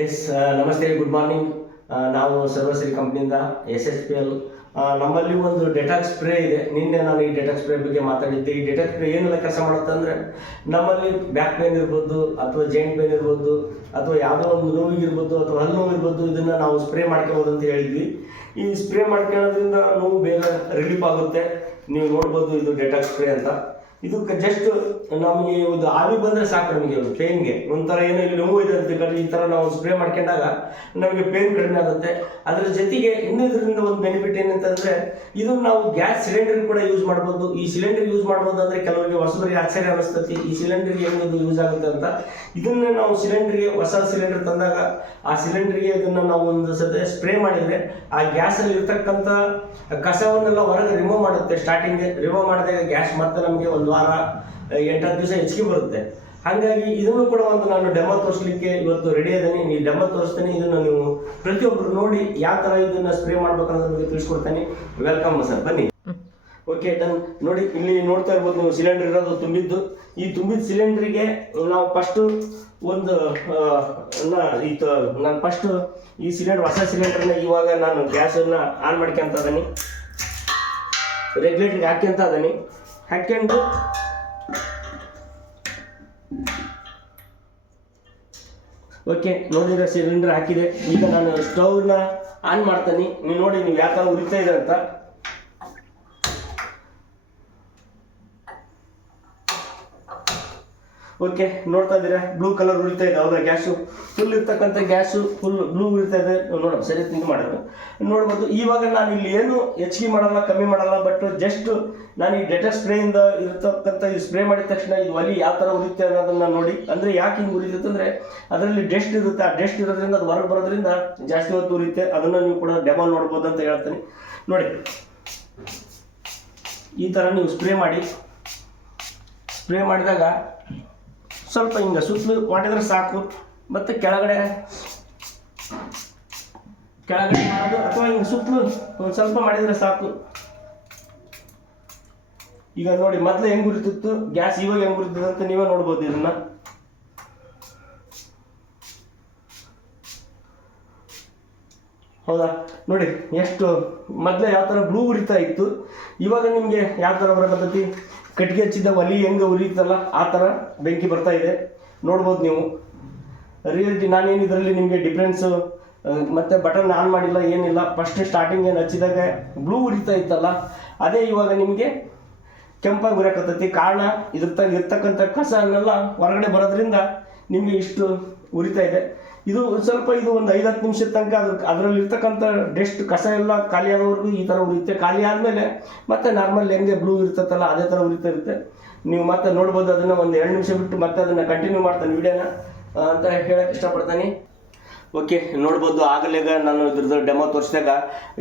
S ನಮಸ್ತೆ, good morning. ನಾವು ಸರ್ವಶ್ರೀ ಕಂಪ್ನಿಯಿಂದ SHPL ನಮ್ಮಲ್ಲಿ ಒಂದು ಡೆಟಾಕ್ಸ್ ಸ್ಪ್ರೇ ಇದೆ. ನಿನ್ನೆ ನಾನು ಈ ಡೆಟಾಕ್ಸ್ ಸ್ಪ್ರೇ ಬಗ್ಗೆ ಮಾತಾಡಿದ್ದೆ. ಈ ಡೆಟಾಕ್ಸ್ ಸ್ಪ್ರೇ ಏನೆಲ್ಲ ಕೆಲಸ ಮಾಡುತ್ತೆ ಅಂದರೆ, ನಮ್ಮಲ್ಲಿ ಬ್ಯಾಕ್ ಪೇನ್ ಇರ್ಬೋದು ಅಥವಾ ಜಾಯಿಂಟ್ ಪೇನ್ ಇರ್ಬೋದು ಅಥವಾ ಯಾವುದೋ ಒಂದು ನೋವಿಗಿರ್ಬೋದು ಅಥವಾ ಹಲ್ಲು ನೋವು ಇರ್ಬೋದು, ಇದನ್ನು ನಾವು ಸ್ಪ್ರೇ ಮಾಡ್ಕೋಬೋದು ಅಂತ ಹೇಳಿದ್ವಿ. ಈ ಸ್ಪ್ರೇ ಮಾಡ್ಕೊಳ್ಳೋದ್ರಿಂದ ನೋವು ಬೇಗ ರಿಲೀಫ್ ಆಗುತ್ತೆ. ನೀವು ನೋಡ್ಬೋದು, ಇದು ಡೆಟಾಕ್ಸ್ ಸ್ಪ್ರೇ ಅಂತ. ಇದಕ್ಕೆ ಜಸ್ಟ್ ನಮಗೆ ಒಂದು ಆವಿ ಬಂದರೆ ಸಾಕು, ನಮಗೆ ಪೇನ್ಗೆ ಒಂಥರ ಏನೋ ಇಲ್ಲಿ ನೋವು ಇದೆ ಅಂತ ಈ ಥರ ನಾವು ಸ್ಪ್ರೇ ಮಾಡ್ಕೊಂಡಾಗ ನಮಗೆ ಪೇನ್ ಕಡಿಮೆ ಆಗುತ್ತೆ. ಅದರ ಜೊತೆಗೆ ಇನ್ನೂ ಇದರಿಂದ ಒಂದು ಬೆನಿಫಿಟ್ ಏನಂತಂದರೆ, ಇದು ನಾವು ಗ್ಯಾಸ್ ಸಿಲಿಂಡರ್ ಕೂಡ ಯೂಸ್ ಮಾಡ್ಬೋದು. ಈ ಸಿಲಿಂಡರ್ ಯೂಸ್ ಮಾಡ್ಬೋದು ಅಂದರೆ ಕೆಲವರಿಗೆ ಹೊಸಬರಿಗೆ ಆಶ್ಚರ್ಯ ಅನಿಸ್ತತಿ, ಈ ಸಿಲಿಂಡರ್ಗೆ ಹೆಂಗೆ ಯೂಸ್ ಆಗುತ್ತೆ ಅಂತ. ಇದನ್ನು ನಾವು ಸಿಲಿಂಡರ್ಗೆ ಹೊಸ ಸಿಲಿಂಡರ್ ತಂದಾಗ ಆ ಸಿಲಿಂಡರ್ಗೆ ಇದನ್ನು ನಾವು ಒಂದು ಸದ್ಯ ಸ್ಪ್ರೇ ಮಾಡಿದರೆ ಆ ಗ್ಯಾಸಲ್ಲಿ ಇರ್ತಕ್ಕಂಥ ಕಸವನ್ನೆಲ್ಲ ಹೊರಗೆ ರಿಮೂವ್ ಮಾಡುತ್ತೆ. ಸ್ಟಾರ್ಟಿಂಗ್ಗೆ ರಿಮೂವ್ ಮಾಡಿದಾಗ ಗ್ಯಾಸ್ ಮತ್ತೆ ನಮಗೆ ಒಂದು ವಾರ 8-10 ದಿವಸ ಹೆಚ್ಚಿಗೆ ಬರುತ್ತೆ. ಹಾಗಾಗಿ ಇದನ್ನು ಕೂಡ ಒಂದು ನಾನು ಡೆಮೋ ತೋರಿಸ್ಲಿಕ್ಕೆ ಇವತ್ತು ರೆಡಿ ಇದ್ದೀನಿ. ಈ ಡೆಮೋ ತೋರಿಸ್ತೀನಿ. ಇದನ್ನು ನೀವು ಪ್ರತಿಯೊಬ್ಬರು ನೋಡಿ ಯಾವ ಥರ ಇದನ್ನು ಸ್ಪ್ರೇ ಮಾಡ್ಬೇಕನ್ನೋದ್ರ ಬಗ್ಗೆ ತಿಳಿಸ್ಕೊಡ್ತೀನಿ. ವೆಲ್ಕಮ್ ಸರ್, ಬನ್ನಿ. Okay, done. ನೋಡಿ, ಇಲ್ಲಿ ನೋಡ್ತಾ ಇರ್ಬೋದು ನೀವು, ಸಿಲಿಂಡರ್ ಇರೋದು ತುಂಬಿದ್ದು. ಈ ತುಂಬಿದ ಸಿಲಿಂಡ್ರಿಗೆ ನಾವು ಫಸ್ಟು ಒಂದು ನಾನು ಫಸ್ಟು ಈ ಸಿಲಿಂಡರ್, ಹೊಸ ಸಿಲಿಂಡರ್ನ ಇವಾಗ ನಾನು ಗ್ಯಾಸನ್ನು ಆನ್ ಮಾಡ್ಕೊಂತ ಇದ್ದೀನಿ. ರೆಗ್ಯುಲೇಟ್ರಿಗೆ ಹಾಕ್ಯಂತ ಇದ್ದೀನಿ. ಹಾಕ್ಕೊಂಡು ಓಕೆ, ನೋಡಿದ್ರೆ ಸಿಲಿಂಡರ್ ಹಾಕಿದೆ. ಈಗ ನಾನು ಸ್ಟವ್ನ ಆನ್ ಮಾಡ್ತೀನಿ. ನೀವು ನೋಡಿ, ನೀವು ಯಾವ ಥರ ಉರಿತಾ ಇದೆ ಅಂತ. ಓಕೆ, ನೋಡ್ತಾ ಇದ್ದೀರಾ, ಬ್ಲೂ ಕಲರ್ ಉರಿತಾ ಇದೆ. ಹೌದಾ, ಗ್ಯಾಸು ಫುಲ್ ಇರ್ತಕ್ಕಂಥ ಗ್ಯಾಸು ಫುಲ್ ಬ್ಲೂ ಉರಿತಾ ಇದೆ. ನೋಡೋಣ, ಸರಿ ತಿಂಕ್ ಮಾಡೋದು ನೋಡ್ಬೋದು. ಇವಾಗ ನಾನು ಇಲ್ಲಿ ಏನು ಹೆಚ್ಚಿಗೆ ಮಾಡಲ್ಲ, ಕಮ್ಮಿ ಮಾಡಲ್ಲ, ಬಟ್ ಜಸ್ಟ್ ನಾನು ಈ ಡೆಟಾಕ್ಸ್ ಸ್ಪ್ರೇಯಿಂದ ಇರ್ತಕ್ಕಂಥ ಈ ಸ್ಪ್ರೇ ಮಾಡಿದ ತಕ್ಷಣ ಇದು ಒಲಿ ಯಾವ ಥರ ಉರಿಯುತ್ತೆ ಅನ್ನೋದನ್ನು ನೋಡಿ. ಅಂದರೆ ಯಾಕೆ ಹಿಂಗೆ ಉರಿಯುತ್ತೆ ಅಂದರೆ, ಅದರಲ್ಲಿ ಡಸ್ಟ್ ಇರುತ್ತೆ. ಆ ಡಸ್ಟ್ ಇರೋದ್ರಿಂದ ಅದು ಹೊರಗೆ ಬರೋದ್ರಿಂದ ಜಾಸ್ತಿ ಹೊತ್ತು ಉರಿಯುತ್ತೆ. ಅದನ್ನು ನೀವು ಕೂಡ ಡೆಮೋ ನೋಡ್ಬೋದು ಅಂತ ಹೇಳ್ತೀನಿ. ನೋಡಿ, ಈ ಥರ ನೀವು ಸ್ಪ್ರೇ ಮಾಡಿ. ಸ್ಪ್ರೇ ಮಾಡಿದಾಗ ಸ್ವಲ್ಪ ಹಿಂಗೆ ಸುತ್ತಲೂ ಮಾಡಿದ್ರೆ ಸಾಕು. ಮತ್ತು ಕೆಳಗಡೆ ಮಾಡೋದು ಅಥವಾ ಹಿಂಗೆ ಸುತ್ತಲೂ ಒಂದು ಸ್ವಲ್ಪ ಮಾಡಿದರೆ ಸಾಕು. ಈಗ ನೋಡಿ, ಮೊದಲು ಹೆಂಗೆ ಉರಿತಿತ್ತು ಗ್ಯಾಸ್, ಇವಾಗ ಹೆಂಗೆ ಉರಿತದೆ ಅಂತ ನೀವೇ ನೋಡ್ಬೋದು. ಇದನ್ನು ಹೌದಾ, ನೋಡಿ ಎಷ್ಟು ಮೊದಲೇ ಯಾವ ಥರ ಬ್ಲೂ ಉರಿತಾ ಇತ್ತು, ಇವಾಗ ನಿಮಗೆ ಯಾವ ಥರ ಬರಕತ್ತೈತಿ. ಕಟ್ಟಿಗೆ ಹಚ್ಚಿದ್ದ ಒಲಿ ಹೆಂಗೆ ಉರಿಯುತ್ತಲ್ಲ ಆ ಥರ ಬೆಂಕಿ ಬರ್ತಾ ಇದೆ, ನೋಡ್ಬೋದು ನೀವು. ರಿಯಾಲಿಟಿ ನಾನೇನು ಇದರಲ್ಲಿ ನಿಮಗೆ ಡಿಫ್ರೆನ್ಸು ಮತ್ತು ಬಟನ್ ಆನ್ ಮಾಡಿಲ್ಲ, ಏನಿಲ್ಲ. ಫಸ್ಟ್ ಸ್ಟಾರ್ಟಿಂಗ್ ಏನು ಹಚ್ಚಿದಾಗ ಬ್ಲೂ ಉರಿತಾ ಇತ್ತಲ್ಲ, ಅದೇ ಇವಾಗ ನಿಮಗೆ ಕೆಂಪಾಗಿ ಉರಿಯಕತ್ತೈತಿ. ಕಾರಣ ಇರ್ತಕ್ಕಂಥ ಕಸನ್ನೆಲ್ಲ ಹೊರಗಡೆ ಬರೋದ್ರಿಂದ ನಿಮಗೆ ಇಷ್ಟು ಉರಿತಾ ಇದೆ. ಇದು ಸ್ವಲ್ಪ ಒಂದು 5-10 ನಿಮಿಷದ ತನಕ ಅದರಲ್ಲಿ ಇರ್ತಕ್ಕಂಥ ಡಸ್ಟ್ ಕಸ ಎಲ್ಲ ಖಾಲಿ ಆಗೋವರೆಗೂ ಈ ಥರ ಉರಿಯುತ್ತೆ. ಖಾಲಿ ಆದಮೇಲೆ ಮತ್ತೆ ನಾರ್ಮಲ್ ಹೆಂಗೆ ಬ್ಲೂ ಇರ್ತತ್ತಲ್ಲ ಅದೇ ಥರ ಉರಿತಾ ಇರುತ್ತೆ. ನೀವು ಮತ್ತೆ ನೋಡ್ಬೋದು. ಅದನ್ನು ಒಂದು 2 ನಿಮಿಷ ಬಿಟ್ಟು ಮತ್ತೆ ಅದನ್ನು ಕಂಟಿನ್ಯೂ ಮಾಡ್ತಾನೆ ವಿಡಿಯೋನ ಅಂತ ಹೇಳಕ್ಕೆ ಇಷ್ಟಪಡ್ತಾನೆ. ಓಕೆ, ನೋಡ್ಬೋದು. ಆಗಲೇ ನಾನು ಇದ್ರದ್ದು ಡೆಮೋ ತೋರಿಸಿದಾಗ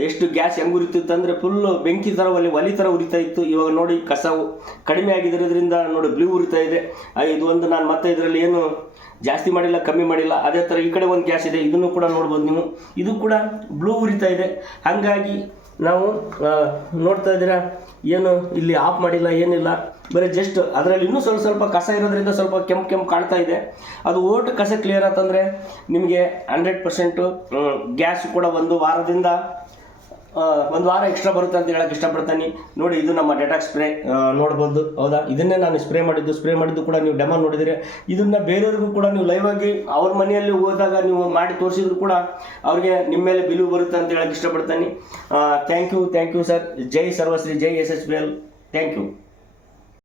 ಎಷ್ಟು ಗ್ಯಾಸ್ ಹೆಂಗೆ ಉರಿತಿತ್ತು ಅಂದರೆ, ಫುಲ್ಲು ಬೆಂಕಿ ಥರ ಒಲಿ ಥರ ಉರಿತಾ ಇತ್ತು. ಇವಾಗ ನೋಡಿ, ಕಸವು ಕಡಿಮೆ ಆಗಿರೋದ್ರಿಂದ ನೋಡಿ ಬ್ಲೂ ಉರಿತಾ ಇದೆ. ಇದು ಒಂದು ನಾನು ಮತ್ತೆ ಇದರಲ್ಲಿ ಏನು ಜಾಸ್ತಿ ಮಾಡಿಲ್ಲ, ಕಮ್ಮಿ ಮಾಡಿಲ್ಲ. ಅದೇ ಥರ ಈ ಕಡೆ ಒಂದು ಗ್ಯಾಸ್ ಇದೆ, ಇದನ್ನು ಕೂಡ ನೋಡ್ಬೋದು ನೀವು. ಇದು ಕೂಡ ಬ್ಲೂ ಉರಿತಾ ಇದೆ. ಹಾಗಾಗಿ ನಾವು ನೋಡ್ತಾ ಇದ್ದೀರಾ, ಏನು ಇಲ್ಲಿ ಆಫ್ ಮಾಡಿಲ್ಲ, ಏನಿಲ್ಲ. ಬರೀ ಜಸ್ಟ್ ಅದರಲ್ಲಿ ಇನ್ನೂ ಸ್ವಲ್ಪ ಕಸ ಇರೋದ್ರಿಂದ ಸ್ವಲ್ಪ ಕೆಂಪು ಕಾಣ್ತಾ ಇದೆ. ಅದು ಓಟು ಕಸ ಕ್ಲಿಯರ್ ಆತಂದರೆ ನಿಮಗೆ 100% ಗ್ಯಾಸ್ ಕೂಡ ಒಂದು ವಾರ ಎಕ್ಸ್ಟ್ರಾ ಬರುತ್ತೆ ಅಂತ ಹೇಳಕ್ಕೆ ಇಷ್ಟಪಡ್ತೀನಿ. ನೋಡಿ, ಇದು ನಮ್ಮ ಡೆಟಾಕ್ಸ್ ಸ್ಪ್ರೇ ನೋಡ್ಬೋದು. ಹೌದಾ, ಇದನ್ನೇ ನಾನು ಸ್ಪ್ರೇ ಮಾಡಿದ್ದು ಕೂಡ ನೀವು ಡೆಮೋ ನೋಡಿದರೆ. ಇದನ್ನು ಬೇರೆಯವ್ರಿಗೂ ಕೂಡ ನೀವು ಲೈವ್ ಆಗಿ ಅವ್ರ ಮನೆಯಲ್ಲಿ ಹೋದಾಗ ನೀವು ಮಾಡಿ ತೋರಿಸಿದ್ರು ಕೂಡ ಅವ್ರಿಗೆ ನಿಮ್ಮ ಮೇಲೆ ಬಿಲು ಬರುತ್ತೆ ಅಂತ ಹೇಳಕ್ಕೆ ಇಷ್ಟಪಡ್ತೀನಿ. Thank you sir. ಜೈ ಸರ್ವಶ್ರೀ, ಜೈ SHPL. Thank you.